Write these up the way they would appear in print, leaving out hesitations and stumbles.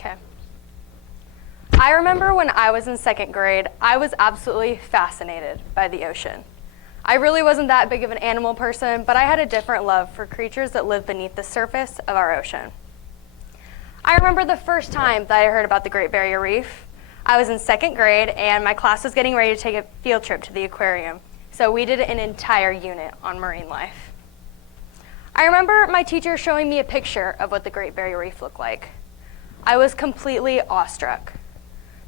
Okay. I remember when I was in second grade, I was absolutely fascinated by the ocean. I really wasn't that big of an animal person, but I had a different love for creatures that live beneath the surface of our ocean. I remember the first time that I heard about the Great Barrier Reef. I was in second grade, and my class was getting ready to take a field trip to the aquarium, so we did an entire unit on marine life. I remember my teacher showing me a picture of what the Great Barrier Reef looked like. I was completely awestruck.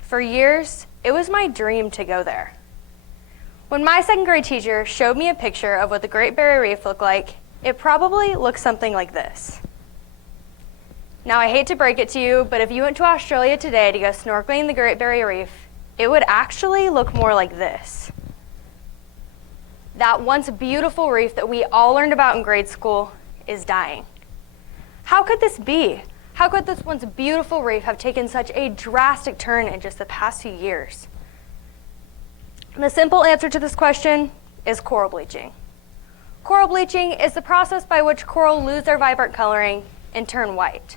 For years, it was my dream to go there. When my second grade teacher showed me a picture of what the Great Barrier Reef looked like, it probably looked something like this. Now, I hate to break it to you, but if you went to Australia today to go snorkeling in the Great Barrier Reef, it would actually look more like this. That once beautiful reef that we all learned about in grade school is dying. How could this be? How could this once beautiful reef have taken such a drastic turn in just the past few years? And the simple answer to this question is coral bleaching. Coral bleaching is the process by which coral lose their vibrant coloring and turn white.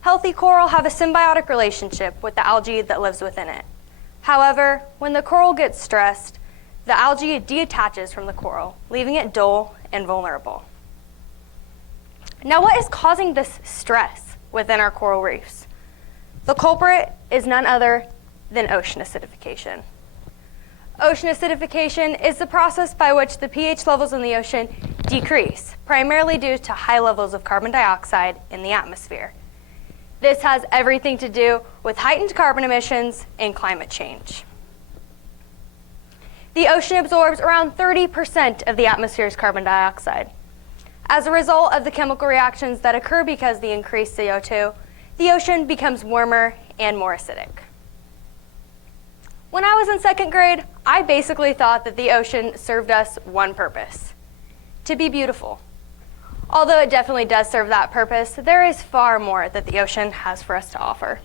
Healthy coral have a symbiotic relationship with the algae that lives within it. However, when the coral gets stressed, the algae detaches from the coral, leaving it dull and vulnerable. Now, what is causing this stress within our coral reefs? The culprit is none other than ocean acidification. Ocean acidification is the process by which the pH levels in the ocean decrease, primarily due to high levels of carbon dioxide in the atmosphere. This has everything to do with heightened carbon emissions and climate change. The ocean absorbs around 30% of the atmosphere's carbon dioxide. As a result of the chemical reactions that occur because of the increased CO2, the ocean becomes warmer and more acidic. When I was in second grade, I basically thought that the ocean served us one purpose: to be beautiful. Although it definitely does serve that purpose, there is far more that the ocean has for us to offer.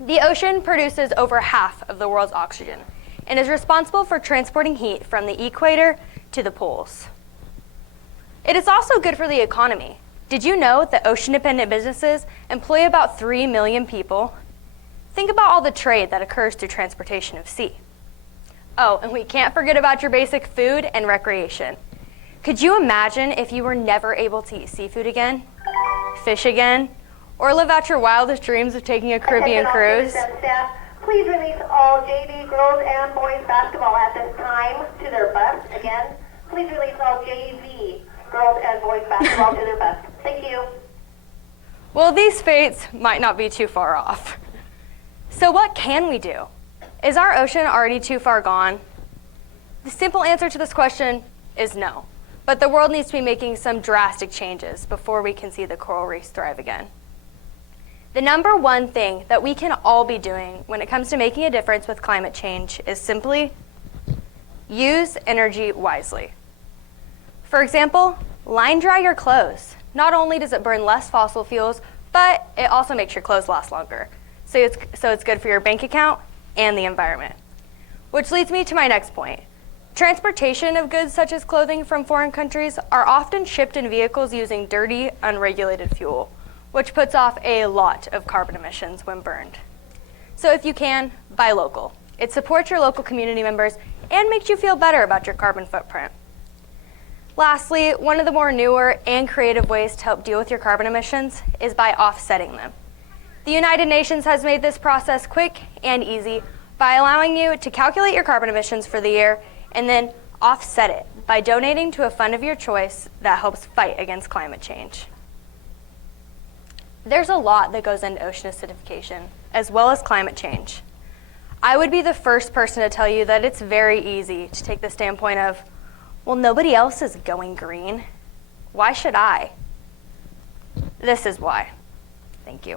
The ocean produces over half of the world's oxygen and is responsible for transporting heat from the equator to the poles. It is also good for the economy. Did you know that ocean-dependent businesses employ about 3 million people? Think about all the trade that occurs through transportation of sea. Oh, and we can't forget about your basic food and recreation. Could you imagine if you were never able to eat seafood again, fish again, or live out your wildest dreams of taking a Caribbean cruise? Staff, please release all JV girls and boys basketball at this time to their bus. Again, please release all JV girls and boys basketball to their bus. Thank you. Well, these fates might not be too far off. So what can we do? Is our ocean already too far gone? The simple answer to this question is no. But the world needs to be making some drastic changes before we can see the coral reefs thrive again. The number one thing that we can all be doing when it comes to making a difference with climate change is simply use energy wisely. For example, line dry your clothes. Not only does it burn less fossil fuels, but it also makes your clothes last longer. So it's good for your bank account and the environment. Which leads me to my next point. Transportation of goods such as clothing from foreign countries are often shipped in vehicles using dirty, unregulated fuel, which puts off a lot of carbon emissions when burned. So if you can, buy local. It supports your local community members and makes you feel better about your carbon footprint. Lastly, one of the more newer and creative ways to help deal with your carbon emissions is by offsetting them. The United Nations has made this process quick and easy by allowing you to calculate your carbon emissions for the year and then offset it by donating to a fund of your choice that helps fight against climate change. There's a lot that goes into ocean acidification, as well as climate change. I would be the first person to tell you that it's very easy to take the standpoint of, well, nobody else is going green. Why should I? This is why. Thank you.